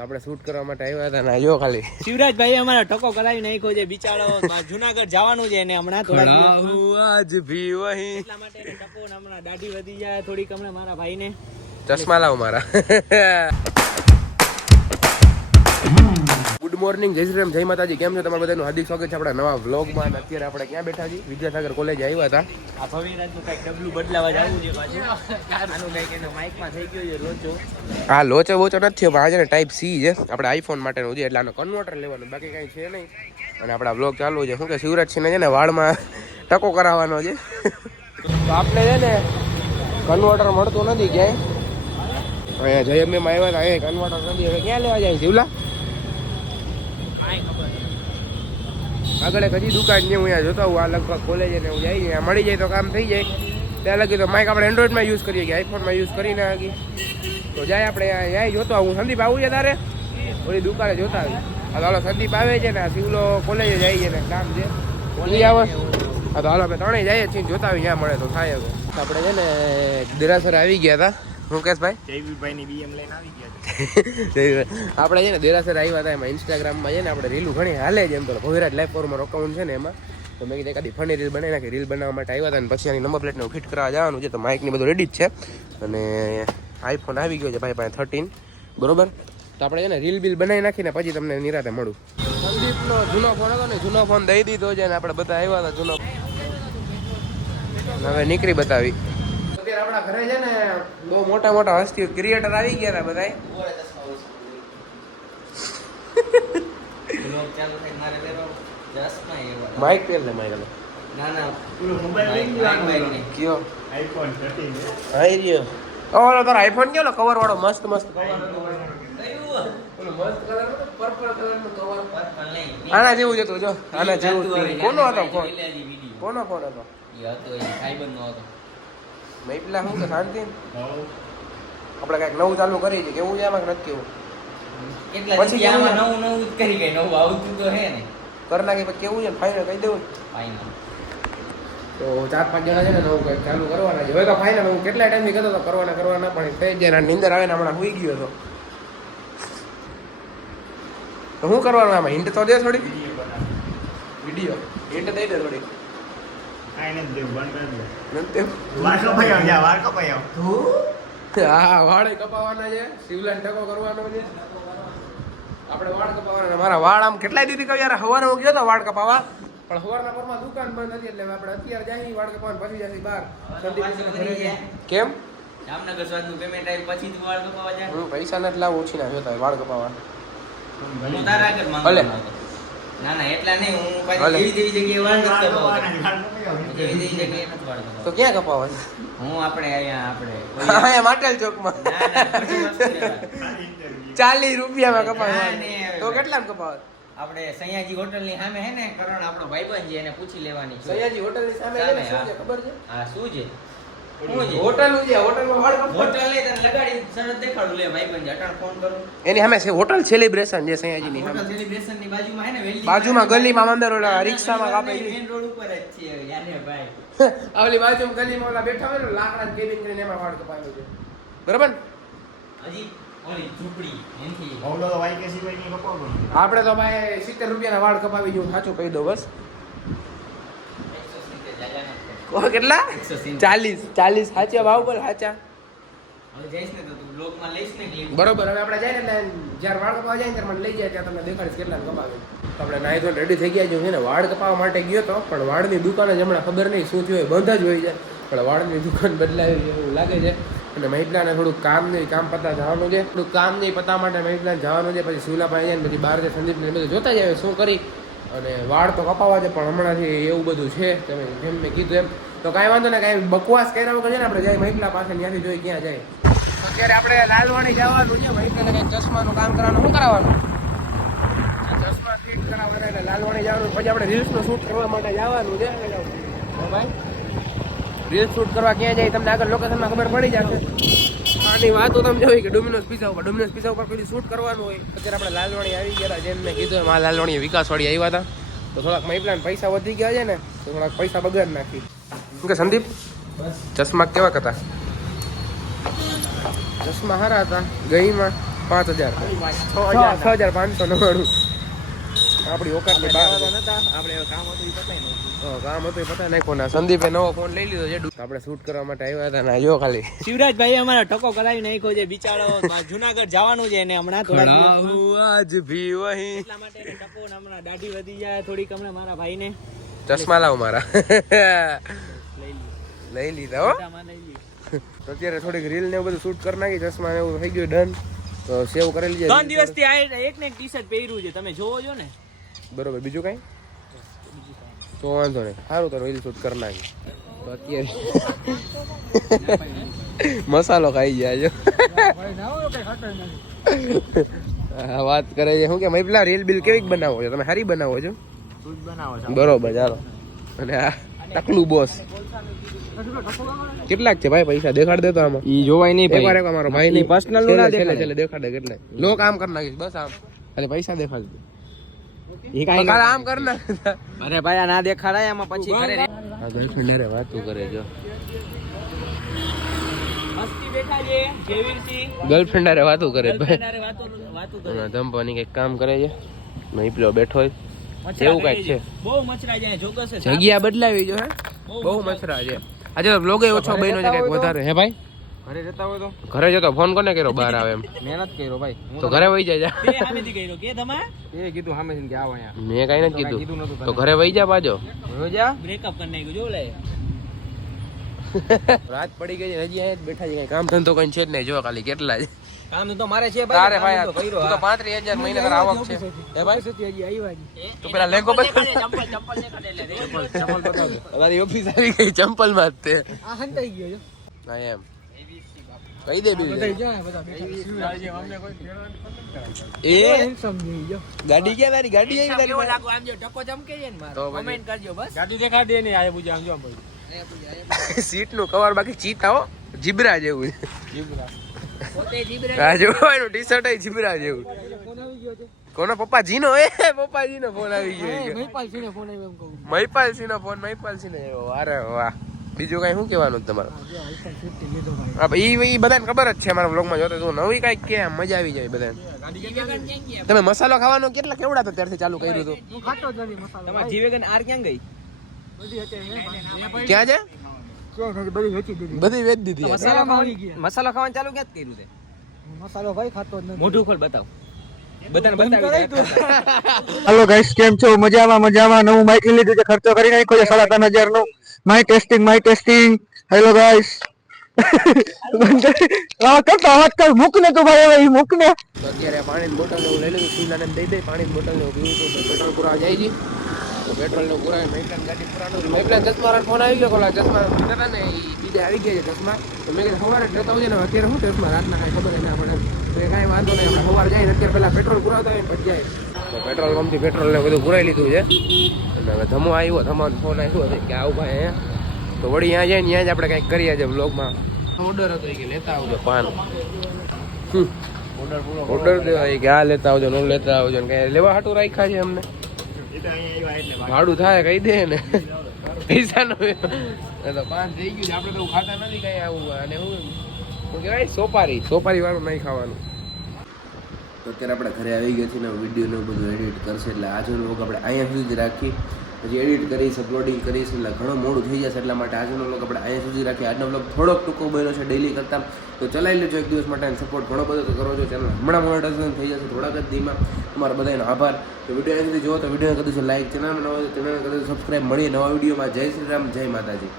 આપણે શૂટ કરવા માટે આવ્યા હતા ને જો ખાલી શિવરાજભાઈ અમારા ટકો કરાવી નાખ્યો છે બિચારો જુનાગઢ જવાનું છે ને હમણાં થોડા આજ ભી વહી એટલા માટે ટકો ને હમણાં દાઢી વધી જાય થોડીક હમણાં મારા ભાઈને ચશ્મા લાવ મારા ગુડ મોર્નિંગ જય શ્રી રામ જય માતાજી કેમ છો તમારા બધાનું હાર્દિક સ્વાગત છે આપણા નવા વ્લોગમાં. અત્યારે આપણે ક્યાં બેઠા છીએ? વિદ્યાસાગર કોલેજ આવ્યા હતા. આ ભવિરાજનું કંઈક ડબલું બદલાવા જવું છે પાછું આનું કંઈક એનો માઇકમાં થઈ ગયો છે લોચો. હા લોચો બોચો નથી થયો પણ આજે ને ટાઈપ સી છે આપણે આઈફોન માટેનું છે એટલે આનો કન્વર્ટર લેવાનું બાકી કાંઈ છે નહીં. અને આપણા વ્લોગ ચાલુ છે શું કે શિવરાજસિંહને છે ને વાળમાં ટકો કરાવવાનો છે તો આપણે છે ને કન્વર્ટર મળતું નથી ક્યાંય. અહીંયા જયમ્યમાં આવ્યા હતા અહીંયા કન્વર્ટર નથી. હવે ક્યાં લેવા જાય જીવલા? આગળ એક હજી દુકાન છે હું અહીંયા જોતા હું આ લગભગ કોલેજ ને હું જઈએ ત્યાં મળી જાય તો કામ થઈ જાય. ત્યાં લગી તો માઇક આપણે એન્ડ્રોઈડમાં યુઝ કરીએ કે આઈફોનમાં યુઝ કરી નાખી તો જાય આપણે ત્યાં જોતો હું. સંદીપ આવું છે તારે ઓલી દુકાને જોતા આવી. હા તો હાલો સંદીપ આવે છે ને સિવલો કોલેજે જાય છે ને કામ છે ઓલી આવે. હા તો હાલો આપણે ત્રણેય જઈએ છીએ જોતા આવી જ્યાં મળે તો થાય. હવે આપણે છે ને દેરાસર આવી ગયા હતા મુકેશભાઈ જયવીરભાઈની બીએમ લઈને આવી ગયા આપણે છે ને દેરાસર આવ્યા હતા. એમાં ઇન્સ્ટાગ્રામમાં છે ને આપણે રીલું ઘણી હાલે છે એમ તો ભવિરાજ લાઈફ ફોરમાં અકાઉન્ટ છે ને એમાં તો મેં કીધું એકાદી ફની રીલ બનાવી નાખી. રીલ બનાવવા માટે આવ્યા હતા અને પછી આની નંબર પ્લેટને ફિટ કરવા જવાનું છે તો માઇકની બધું રેડી જ છે અને આઈફોન આવી ગયો છે ભાઈ પાસે 13 બરોબર. તો આપણે છે ને રીલ બિલ બનાવી નાખીને પછી તમને નિરાતે મળું. સંદીપનો જૂનો ફોન હતો ને જૂનો ફોન દઈ દીધો છે ને આપણે બધા આવ્યા હતા જૂનો હવે નીકળી બતાવી. અત્યારે આપણા ઘરે છે ને બહુ મોટા મોટા હસ્તી ક્રિએટર આવી ગયા હતા બધા. માઇક પહેર લે માઇક કયો આઈફોન 13 આઈ રહ્યો. ઓલો તારો આઈફોન કેવો કવર વાળો મસ્ત મસ્ત કવર ઓલો મસ્ત કલર નો પર્પલ કલર નો કવર આના જેવું જ હતું જો આના જેવું કોનો હતો ફોન? કોનો ફોન હતો? મૈપલા શું કે શાંતિ આપણે કઈક નવું ચાલુ કરી છે કેવું છે આમાં નથી કેવું પછી આમાં નવું નવું જ કરી ગઈ નવું આવતું તો હે ને કર નાખી પછી કેવું છે ફાઇનલ કહી દઉં તો 4-5 જણા છે ને નવું કંઈક ચાલુ કરવાના છે. હવે તો ફાઇનલ હું કેટલા ટાઈમથી કહેતો હતો કરવાના પણ થઈ જાય નીંદર આવે ને હમણાં સુઈ ગયો હતો તો શું કરવાનું આમાં હિન્ટ તો દે થોડી વિડીયો હિન્ટ દઈ દે થોડી. હા વાળ કપાવાના છે શિવલાન ટકો કરવાનો છે આપણે વાળ કપાવાના. મારા વાળ આમ કેટલાય દીધી કહ્યું યાર સવારે હું ગયો તો વાળ કપાવા પણ સવારના પરમાં દુકાન બંધ હતી એટલે આપણે અત્યારે જાય વાળ કપાવાનું પછી જશે બહાર. કેમ જામનગર સ્વાદનું પેમેન્ટ આવ્યું પછી તું વાળ કપાવા જાય? હું પૈસા નથી લાવું ઓછી ના જોતા વાળ કપાવા. હું તારા આગળ માંગુ ના ના એટલા નહીં હું પાછી જેવી જગ્યાએ વાળ નથી કપાવતો જેવી જગ્યાએ નથી વાળ કપાવતો. તો ક્યાં કપાવા છે? હું આપણે અહીંયા માટેલ ચોકમાં 40 રૂપિયામાં કપાવા. તો કેટલામાં કપાવે? આપણે સયાજી હોટલ ની સામે હે ને કરણ આપણો ભાઈબંધ છે એને પૂછી લેવાની છે. સયાજી હોટલ ની સામે છે શું છે ખબર છે? હા શું છે? હોટલ છે હોટલમાં વાળ કપાવ. હોટલ લઈ તને લગાડી સરસ દેખાડું લે ભાઈબંધ છે અટાણ ફોન કરું. એની સામે છે હોટલ સેલિબ્રેશન જે સયાજી ની હોટલ સેલિબ્રેશન ની બાજુમાં હે ને વેલ્ડી બાજુમાં ગલીમાં અંદર ઓલા રિક્ષામાં કાપે મેઈન રોડ ઉપર જ છે યાને ભાઈ. આવલી બાજુમાં ગલીમાં ઓલા બેઠા હોય ને લાકડાની કેબિન કરીને એમાં વાળ કપાવ્યો છે બરાબર. હજી ઓલી ઝૂંપડી એનથી ઓલો તો વાયકેસી ભાઈ ની કપાવો. આપણે તો ભાઈ 70 રૂપિયાના વાળ કપાવી જો સાચું કહી દો બસ. કેટલા? 40 સાચા ભાવ બોલ સાચા. હવે જઈશ ને તો તું બ્લોગ માં લઈશ ને ક્લિપ બરોબર. હવે આપણે જાય ને જ્યારે વાળ કપાવા જાય ત્યારે મને લઈ જાય ત્યાં તમને દેખાડીશ કેટલા કપાવે. આપણે નાઈ ધોઈને રેડી થઈ ગયા છે ને વાળ કપાવવા માટે ગયો તો પણ વાળની દુકાન જ હમણાં ખબર નહીં શું થયું બંધ જ હોય છે પણ વાળની દુકાન બદલાવી એવું લાગે છે. અને મહિલાને થોડુંક કામ પતા જવાનું છે થોડુંક કામ નહીં પતા માટે મહિલાને જવાનું છે પછી શિવલાભાઈ જાય ને પછી બહાર જે સંદીપને બધું જોતા જાય શું કરી અને વાળ તો કપાવા છે પણ હમણાંથી એવું બધું છે તમે જેમ મેં કીધું એમ તો કાંઈ વાંધો ને કાંઈ બકવાસ કર્યા વગર છે ને આપણે જાય મહિલા પાસે ત્યાંથી જોઈ ક્યાં જાય. અત્યારે આપણે લાલવાણી જવાનું છે મહિલાને કંઈક ચશ્માનું કામ કરવાનું શું કરાવવાનું ચશ્મા ફિટ કરાવવાના એટલે લાલવાણી જવાનું પછી આપણે રીલ્સનું શૂટ કરવા માટે જવાનું છે ભાઈ. રીલ્સ શૂટ કરવા ક્યાં જાય તમને આગળ લોકેશનમાં ખબર પડી જશે. આની વાતો તમે જોઈ કે ડોમિનોઝ પિઝા ઉપર કોઈ શૂટ કરવાનું હોય. અત્યારે આપણે લાલવાણી આવી ગયા જેમ મેં કીધું એમ આ લાલવાણી વિકાસવાળી આવ્યા હતા તો થોડાક મહિલાને પૈસા વધી ગયા છે ને તો થોડાક પૈસા બગાડ નાખી. શું કે સંદીપ ચશ્મા કેવા હતા? ચશ્મા સારા હતા ગઈમાં 5000 6599 આપણી ઓકાતની બહાર છે. આપણે કામ હતું એ પતાય નહીં. કામ હતું એ પતા નાખો ના. સંદીપે નવો ફોન લઈ લીધો છે. આપણે શૂટ કરવા માટે આવ્યા હતા ને જો ખાલી શિવરાજભાઈ અમારો ટકો કરાવી નાખ્યો છે બિચારો જુનાગઢ જવાનું છે ને હમણાં થોડા દિવસમાં. આજ ભી વહી એટલા માટે એને ટકો ને હમણાં દાઢી વધી જાય થોડીક હમણાં મારા ભાઈને ચશ્મા લાવ મારા લઈ લઈ લીધા હો. લીધી. તો અત્યારે થોડીક રીલ ને એવું બધું શૂટ કરી નાખી. ચશ્મા ને એવું થઈ ગયું ડન. તો સેવ કરેલી છે 3 દિવસથી આ એક ને એક ટી-શર્ટ પહેર્યું છે તમે જોવો છો ને. બરોબર. બીજું કઈ તો વાંધો નહીં. સારું તો રીલ શૂટ કરી નાખી. તો અત્યારે મસાલો ખાઈ ગયા જો. હા, વાત કરે છે શું કે ભાઈ પેલા રીલ બિલ કેવી બનાવો છો તમે? સારી બનાવો છો. બરોબર ચાલો. અને આ ટકલું બોસ કેટલાક છે ભાઈ? પૈસા દેખાડ દેતો આમાં. ઈ જોવાય નહીં એકવાર એક અમારો ભાઈ ની પર્સનલ નું ના દેખાડે. છેલ્લે દેખાડે કેટલા લો કામ કરી નાખીશ બસ. આમ ખાલી પૈસા દેખાડ દે. ઈ કાઈ કાલે આમ કર નાખ. અરે ભાઈ આ ના દેખાડાય એમાં પછી કરે રે. આ ગર્લફ્રેન્ડ હારે વાતું કરે જો. મસ્તી બેઠા છે જેવીરસિંહ ગર્લફ્રેન્ડ હારે વાતું કરે ભાઈ. અરે વાતો કરે. ધંપાની કઈક કામ કરે છે. નહીં પેલો બેઠો હોય એવું કઈક છે. બહુ મચરા જાય જોગસ છે. જગ્યા બદલાવી જો હે. બહુ મચરા છે. આજે બ્લોગે ઓછો બન્યો છે કઈક વધારે હે ભાઈ. ઘરે જતા હોય તો ઘરે જતો ફોન કોને કર્યો બહાર આવે એમ? મહેનત કર્યો ભાઈ. તો ઘરે વહી જાય. તે સામેથી કર્યો કે તમા એ કીધું સામેથી કે આવો અહીંયા. મેં કઈ નથી કીધું. તો ઘરે વહી જા પાછો. રોજા બ્રેકઅપ કરી નાખ્યું જો લે. રાત પડી ગઈ છે હજી અહીંયા જ બેઠા છે. કઈ કામ ધંધો કઈ છે જ નહીં. જો ખાલી કેટલા છે કામ તો મારે છે તારે ભાઈ. ભાઈ. તું તો 35,000 મહિને તારા આવક છે હે ભાઈ. હજી આવ્યા છે. તું પેલા લેગો બસ. ચંપલ દેખાડે લે. ચંપલ બતાવ. તારી ઓફિસ આવી ગઈ ચંપલ માં જ તે. આ હંતાઈ ગયો છે. હા એમ કહી દે બીજું. એ સમજી ગયો. ગાડી ક્યાં તારી? ગાડી આવી તારી કેવો પાસે? લાગુ આમ જો ટકો ચમકે છે ને તો મારો. પછી. કમેન્ટ કરજો બસ. ગાડી દેખાડે ને આય પૂજા આમ જો આમ સીટ નું કવર બાકી ચીતા હો. જીબ્રા જેવું છે. પોતે જીબરા આ જો એનું ટી-શર્ટ એ જીબ્રા જેવું. ફોન આવી ગયો છે. કોનો? પપ્પાજીનો. એ પપ્પાજીનો ફોન આવી ગયો છે. મહિપાલ સિંહનો ફોન આવ્યો એમ કહું. મહિપાલસિંહનો ફોન. મહિપાલસિંહને આવ્યો. અરે વાહ. બીજું કઈ શું કહેવાનું તમારું? જો આઈફોન 15 લીધો ભાઈ. હા ઈ બધાને ખબર જ છે મારા વ્લોગમાં જોતો. તું નવી કઈક કે આમ મજા આવી જાય બધાને. ગાડી ક્યાં ગઈ? તમે મસાલો ખાવાનો કેટલા કેવડા તો ત્યારથી ચાલુ કર્યું હતું? હું ખાતો જ નથી મસાલો. તમારી જીવેગન આર ક્યાં ગઈ? બધી હતી ક્યાં છે? બધી વેચી દીધી. બધી વેચ દીધી હશે. મસાલો ખાવાનું ચાલુ ક્યાં કર્યું છે? મસાલો ભાઈ ખાતો જ નથી. મોઢું ખોલ બતાવ. બધાને બતાવી. હેલો ગાઈસ, કેમ છો? મજામાં મજામાં. નવું માઇક લીધું છે, ખર્ચો કરી નાખ્યો છે 3,500 નો. Mic testing. Hello guys. કરતા વાત કર. મૂક ને તું ભાઈ, હવે મૂક ને. તો અત્યારે પાણીની બોટલ લઈ લીધું. શીલાને દઈ દઈ પાણીની બોટલ ને પીવું તો પેટ્રોલ પૂરા જાય છે. તો પેટ્રોલ ને પૂરા મહિલાની ગાડી પુરાણું. મહિલા ચશ્મા ફોન આવી ગયો. કોલા ચશ્મા હતા ને એ બીજા આવી ગયા છે ચશ્મા. તો મેં કીધું સવારે જ લેતા હોય ને અત્યારે શું ચશ્મા રાતના કાંઈ ખબર ના પડે. તો એ કાંઈ વાંધો નહીં. આપણે સવારે જાય ને અત્યારે પેલા પેટ્રોલ પુરાવતા હોય ને પછી જાય. તો પેટ્રોલ પંપથી પેટ્રોલ ને બધું પુરાઈ લીધું છે. અને હવે ધમો આવ્યો. ધમાનો ફોન આવ્યો હતો કે આવું ભાઈ અહીંયા. તો વળી ત્યાં જાય ને ત્યાં જ આપણે કંઈક કરીએ છીએ વ્લોગમાં. ઓર્ડર હતો કે લેતા આવજો પાન. ઓર્ડર દેવાય કે આ લેતા આવજો, નો લેતા આવજો. કે લેવા હાટું રાખ્યા છે અમને. ભાડું થાય કહી દે ને. પૈસા નો તો પાન થઈ ગયું છે. આપણે તો ખાતા નથી કઈ આવું. અને હું કહેવાય સોપારી વાળું નહીં ખાવાનું. તો અત્યારે આપણે ઘરે આવી ગયા છીએ ને વિડીયો ને બધું એડિટ કરશે. એટલે આજનો વ્લોગ આપણે અહીંયા સુધી જ રાખીએ. પછી એડિટ કરીશ, અપલોડિંગ કરીશ એટલે ઘણું મોડું થઈ જશે. એટલા માટે આજનો વ્લોગ આપણે અહીંયા સુધી રાખીએ. આજનો વ્લોગ થોડોક ટૂંકો બન્યો છે ડેલી કરતાં. તો ચલાવી લેજો એક દિવસ માટે. સપોર્ટ ઘણો બધો તો કરો છો. ચેનલ હમણાં મોનેટાઇઝેશન થઈ જશે થોડાક જ દીમાં. તમારા બધાનો આભાર. તો વિડીયો અહીં સુધી જુઓ તો વિડીયોને કદું છે લાઈક, ચેનલમાં નવો ચેનલને કદું સબસ્ક્રાઈબ. મળીએ નવા વિડીયોમાં. જય શ્રી રામ, જય માતાજી.